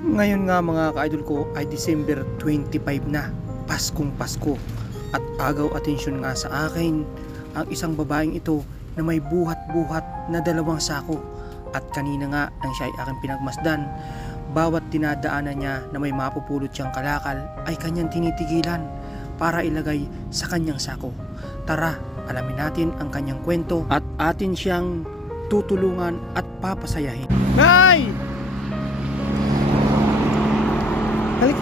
Ngayon nga mga ka-idol ko ay December 25 na, Paskong Pasko. At agaw atensyon nga sa akin ang isang babaeng ito na may buhat-buhat na 2 sako. At kanina nga nang siya ay aking pinagmasdan, bawat dinadaanan niya na may mapupulot siyang kalakal ay kanyang tinitigilan para ilagay sa kanyang sako. Tara, alamin natin ang kanyang kwento at atin siyang tutulungan at papasayahin. Nay! Halik.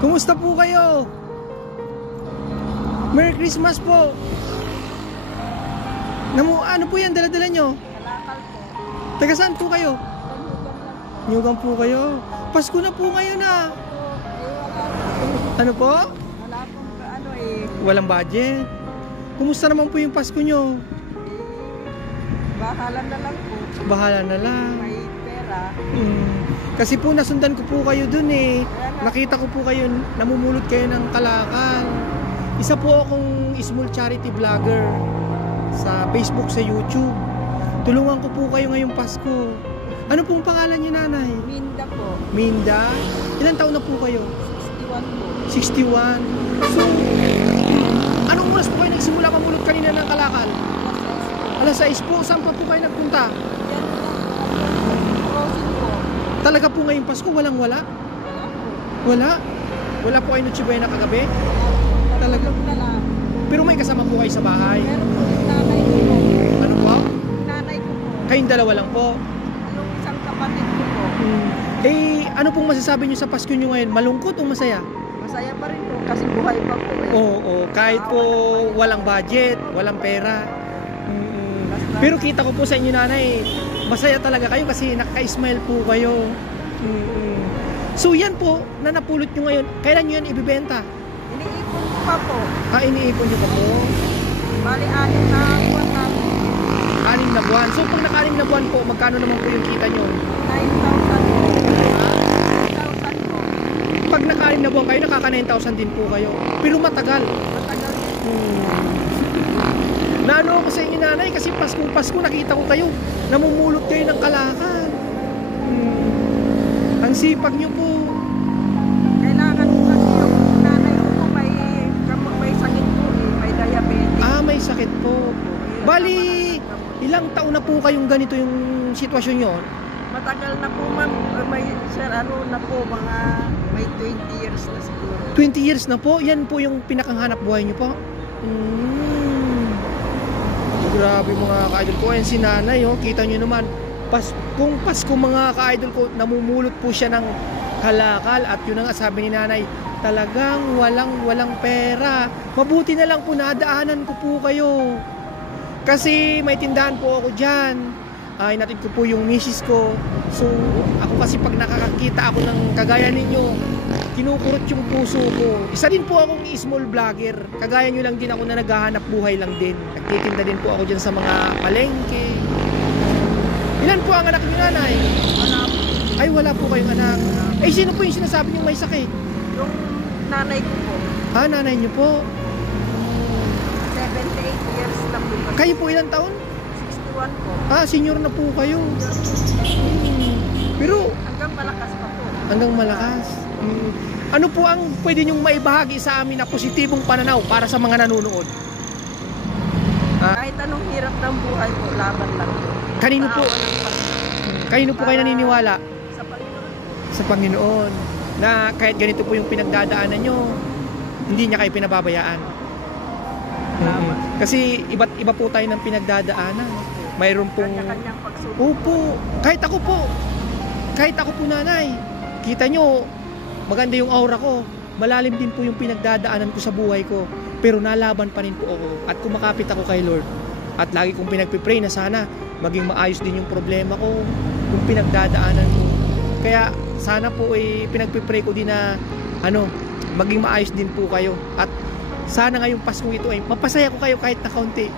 Kumusta po kayo? Merry Christmas po. Ano po yan dala-dala nyo? Kalakal po. Taga saan po kayo? Nyugang po kayo. Pasko na po ngayon ah. Ano po? Wala pong Walang budget. Kumusta naman po yung Pasko nyo? bahala na lang po. Bahala na lang. May pera. Kasi po nasundan ko po kayo dun eh. Nakita ko po kayo, namumulot kayo ng kalakal. Isa po akong small charity vlogger sa Facebook, sa YouTube. Tulungan ko po kayo ngayong Pasko. Ano pong pangalan niyo, nanay? Minda po. Minda? Ilang taon na po kayo? 61 po. 61. So, anong oras po kayo nagsimula mamulot kanina ng kalakal? Alas 6 po. Saan pa po kayo nagpunta? Rosin po. Talaga po ngayong Pasko, walang wala? Wala po. Wala? Wala po kayo Noche Buena kagabi? Talaga? Na lang. Pero may kasama po kayo sa bahay? Meron po yung nanay ko po. Ano po? Nanay ko po. Kayong dalawa lang po? Yung isang kapatid ko po. Eh, ano pong masasabi nyo sa Pasko nyo ngayon? Malungkot o masaya? Masaya pa rin po kasi buhay pa po. Oo, kahit po walang budget, walang pera. Pero kita ko po sa inyo, nanay, masaya talaga kayo kasi nakaka-smile po kayo. So yan po, na napulot nyo ngayon, kailan nyo yan ibibenta? Iniipon ko pa po. Iniipon nyo pa po? Bali, 6 na buwan namin. 6 na buwan. So pag naka-6 na buwan po, magkano naman po yung kita nyo? 9,000 po. 9,000 po. Pag naka-6 na buwan kayo, nakaka 9,000 din po kayo. Pero matagal. Matagal po. Naano ako sa inyo, nanay, kasi Pasko nakita ko kayo, namumulot kayo ng kalakal. Ang sipag nyo po. Kailangan ko kasi yung nanay ko po may sakit po eh. May diabetes. May sakit po. Bali, ilang taon na po kayong ganito yung sitwasyon nyo? Matagal na po ma'am. May sir na po mga may 20 years na siguro. 20 years na po? Yan po yung pinakanghanap buhay nyo po? Grabe mga ka-idol ko. Ayan si nanay, oh. Kita nyo naman. Kung Pasko mga ka-idol ko, namumulot po siya ng kalakal. At yun ang sabi ni nanay, talagang walang pera. Mabuti na lang po nadaanan ko po kayo. Kasi may tindahan po ako dyan. Inatid ko po yung misis ko. So ako kasi pag nakakakita ako ng kagaya ninyo, kinukurot yung puso ko. Isa din po akong small vlogger. Kagaya nyo lang din ako na naghahanap buhay lang din. Nagtitinda din po ako dyan sa mga palengke. Ilan po ang anak nyo, nanay? Anak. Ay, wala po kayong anak. Eh, sino po yung sinasabi nyo may sakit? Yung nanay ko po. Nanay nyo po. 78 years na po. Kayo po ilang taon? 61 po. Senior na po kayo. Pero Hanggang malakas pa po. hanggang malakas. Ano po ang pwede nyong maibahagi sa amin na positibong pananaw para sa mga nanonood? Kahit anong hirap ng buhay po, laban lang po. Kanino po? Kanino po kayo naniniwala? Sa Panginoon po. Sa Panginoon. Na kahit ganito po yung pinagdadaanan nyo, hindi niya kayo pinababayaan. Kasi iba po tayo ng pinagdadaanan. Mayroon pong... Kanya-kanyang pagsubok. Opo. Kahit ako po, nanay. Kita nyo, maganda yung aura ko. Malalim din po yung pinagdadaanan ko sa buhay ko. Pero nalaban pa rin po ako. At kumakapit ako kay Lord. At lagi kong pinagpipray na sana maging maayos din yung problema ko, yung pinagdadaanan ko. Kaya sana po pinagpipray ko din na maging maayos din po kayo. At sana ngayong Paskong ito ay mapasaya ko kayo kahit na kaunti.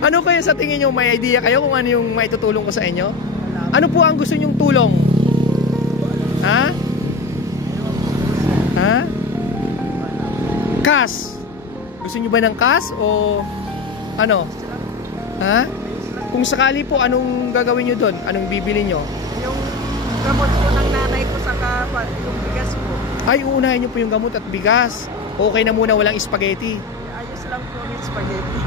Ano kayo sa tingin nyo? May idea kayo kung ano yung maitutulong ko sa inyo? Ano po ang gusto nyong tulong? Ha? Cash? Gusto nyo ba ng cash o ano? Ha? Kung sakali po, anong gagawin nyo doon? Anong bibili nyo? Yung gamot po ng nanay ko saka yung bigas po. Ay, uunahin nyo po yung gamot at bigas. Okay na muna, walang spaghetti. Ayos lang po yung spaghetti.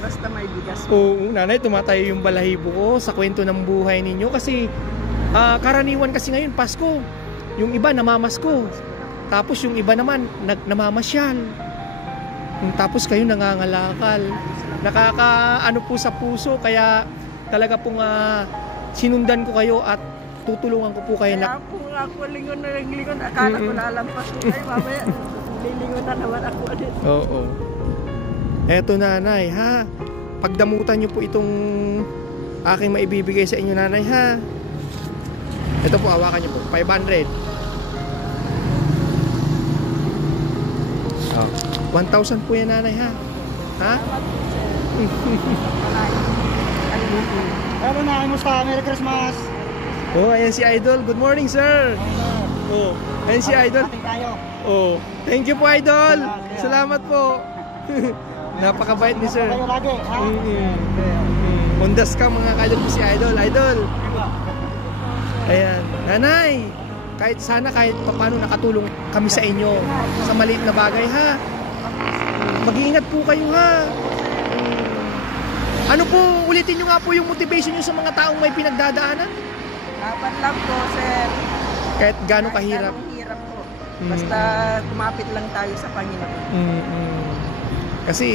Basta may bigas po. Oo, nanay, tumatayo yung balahibo ko sa kwento ng buhay ninyo. Kasi karaniwan kasi ngayon, Pasko. Yung iba namamasko. Tapos yung iba naman namamasyal. Tapos kayo nangangalakal. Nakakaano po sa puso. Kaya talaga pong sinundan ko kayo at tutulungan ko po kayo. Kaya po ako lingon na lingon. Akala ko lalampas ko kayo. Mamaya lilingon na naman ako ulit. Oo. Eto nanay ha. Pagdamutan nyo po itong aking maibibigay sa inyo nanay ha. Ito po, hawakan nyo po. 500. Oh. 1,000 po yan nanay ha. Ha? Pero na, kamusta? Merry Christmas! Oh, ayan si Idol. Good morning, sir. Oh, ayan si Idol. Ating tayo. Oh, thank you po, Idol. Salamat po. Napakabait ni sir. Kayo lagi, ha? Mundas ka mga ka-idol po si Idol. Idol. Ayan. Nanay, kahit paano nakatulong kami sa inyo sa maliit na bagay ha. Mag-iingat po kayo ha. Ano po, ulitin nyo nga po yung motivation nyo sa mga taong may pinagdadaanan? Dapat lang po, sir. Kahit gaano kahirap. Kahit hirap po. Basta kumapit lang tayo sa Panginoon. Kasi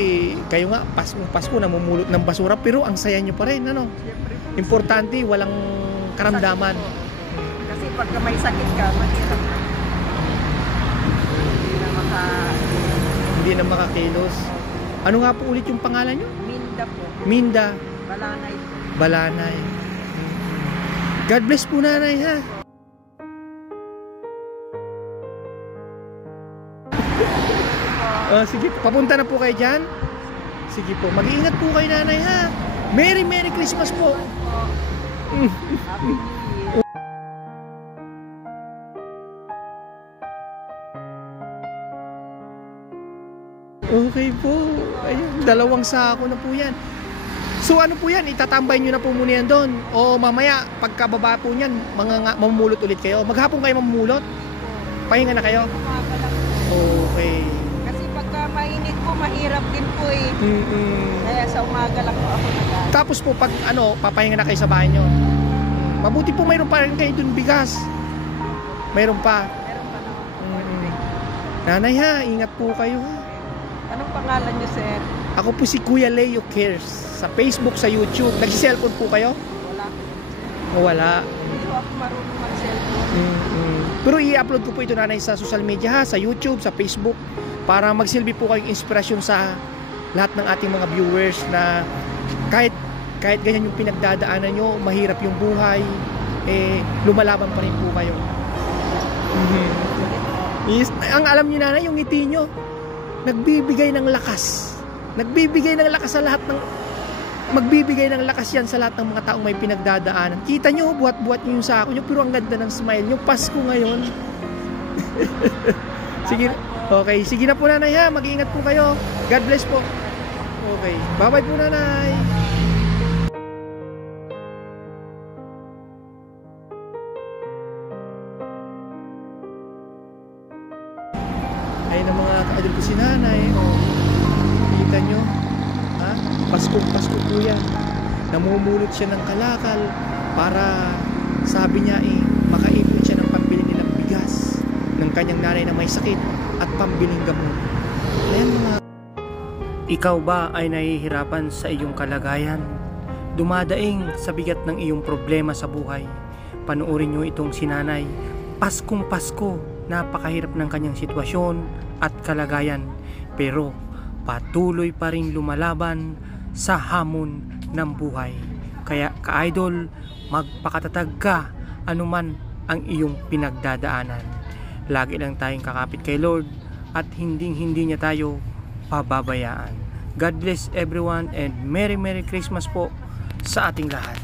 kayo nga, Pasko namumulot ng basura pero ang saya nyo pa rin, ano? Siyempre po. Importante, walang karamdaman. Kasi pagka may sakit ka, mahirap na. Hindi na Makakilos. Ano nga po ulit yung pangalan nyo? Minda po. Minda. Balanay po. Balanay. God bless po nanay ha. Sige, papunta na po kayo dyan. Sige po, mag-iingat po kayo nanay ha. Merry Christmas po. Happy New Year. Okay po. Ayun, 2 sako na po yan. So ano po yan, itatambay nyo na po muna yan doon. O mamaya, pagkababa po niyan, mamumulot ulit kayo. Maghapon kayo mamumulot? Pahinga na kayo? Okay. Kasi pagka mainit po, mahirap din po eh. Kaya sa umaga lang po ako nag-aaral. Tapos po, pag papahinga na kayo sa bahay nyo. Mabuti po mayroon pa rin kayo doon bigas. Mayroon pa. Meron pa naman. Nanay ha, ingat po kayo ha. Anong pangalan niyo, sir? Ako po si Kuya Leo Cares. Sa Facebook, sa YouTube. Nagsi-cellphone po kayo? Wala ko. O wala. Hindi ko ako marunong mag-cellphone. Pero i-upload ko po ito nanay sa social media ha, sa YouTube, sa Facebook, para magsilbi po kayong inspirasyon sa lahat ng ating mga viewers na kahit ganyan yung pinagdadaanan nyo, mahirap yung buhay, lumalaban pa rin po kayo. Ang alam nyo nanay, yung ngiti nyo, nagbibigay ng lakas. Nagbibigay ng lakas sa lahat ng magbibigay ng lakas yan sa lahat ng mga taong may pinagdadaanan. Kita nyo, buhat-buhat nyo yung sako nyo, pero ang ganda ng smile nyo. Pasko ngayon. Sige, okay, sige na po nanay ha, mag-iingat po kayo. God bless po. Okay, bye-bye po nanay. Ayun ang mga ka-idol ko si nanay. Kita nyo, ha? Pasko po yan. Namumulot siya ng kalakal para, sabi niya makaipon siya ng pambili nilang bigas ng kanyang nanay na may sakit at pambiling gamot. Ayan mga. Ikaw ba ay nahihirapan sa iyong kalagayan? Dumadaing sa bigat ng iyong problema sa buhay? Panoorin nyo itong si nanay. Paskong Pasko, napakahirap ng kanyang sitwasyon at kalagayan, pero patuloy pa rin lumalaban sa hamon ng buhay. Kaya ka-idol, magpakatatag ka anuman ang iyong pinagdadaanan. Lagi lang tayong kakapit kay Lord at hindi niya tayo pababayaan. God bless everyone and Merry Christmas po sa ating lahat.